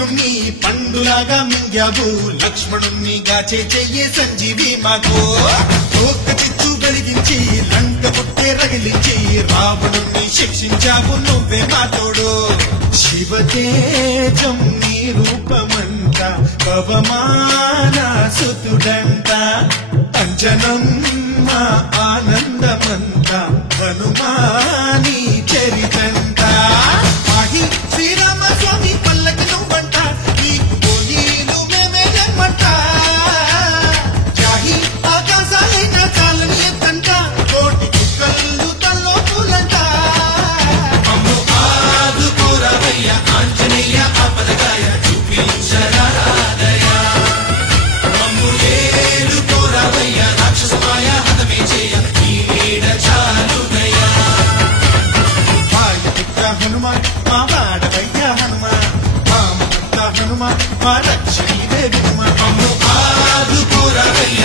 విల్లుని పండులాగా మింగావు లక్ష్మణుణ్ణి గాచే చెయ్యే సంజీవి మాకు ఒక్క చిచ్చు వెలిగించి లంక పుట్టే రగిలించి రావణుణ్ణి శిక్షించావు నువ్వే మా తోడు శివతేజం నీ రూపమంట పవమాన సుతుడంట అంజనం మా ఆనందమంత హనుమాని చరితంట ఆహి శ్రీరామ స్వామి పల్లకి నువ్వంట నీ పోలీలు మేమే జన్మంట జాహి ఆకాశాలైన చాలని ఎత్తంట కోటి కుక్కలు తల్లో పూలంట అమ్ము ఆదుకోరవయ్య ఆంజనేయ ఆపదగాయ చూపించరాదయ అమ్ము ఏడుకోరవయ్య రాక్షసమాయ హతమే చేయ ఈ నీడ చాలుదయ వాయుపుత్ర హనుమాన్ మా వాడవయ్య హనుమాన్ వామపుత్ర హనుమాన్ మా రక్షణీవే వినుమా అమ్ము ఆదుకోరవయ్య